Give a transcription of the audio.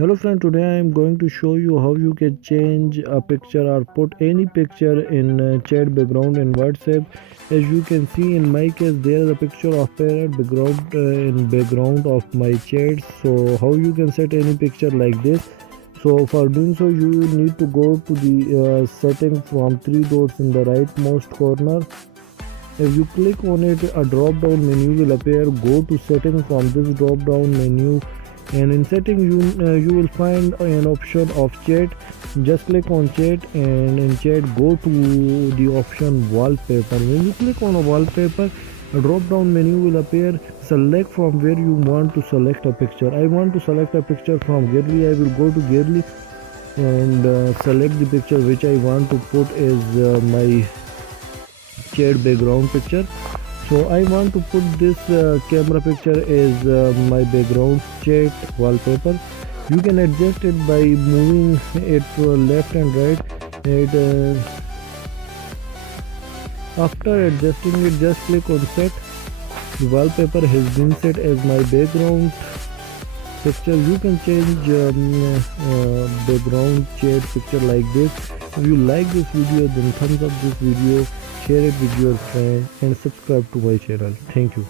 Hello friend, today I am going to show you how you can change a picture or put any picture in chat background in WhatsApp. As you can see in my case, there is a picture of parrot background in background of my chat. So how you can set any picture like this? So for doing so, you need to go to the setting from three dots in the rightmost corner. If you click on it, a drop down menu will appear. Go to setting from this drop down menu, and in setting you will find an option of chat. Just click on chat, and in chat go to the option wallpaper. When you click on a wallpaper, a drop down menu will appear. Select from where you want to select a picture. I want to select a picture from Girly. I will go to Girly and select the picture which I want to put as my chat background picture. So I want to put this camera picture as my background chat wallpaper. You can adjust it by moving it to left and right. After adjusting it, just click on set. The wallpaper has been set as my background picture. You can change background chat picture like this. If you like this video, then thumbs up this video, share it with your friend, and subscribe to my channel. Thank you.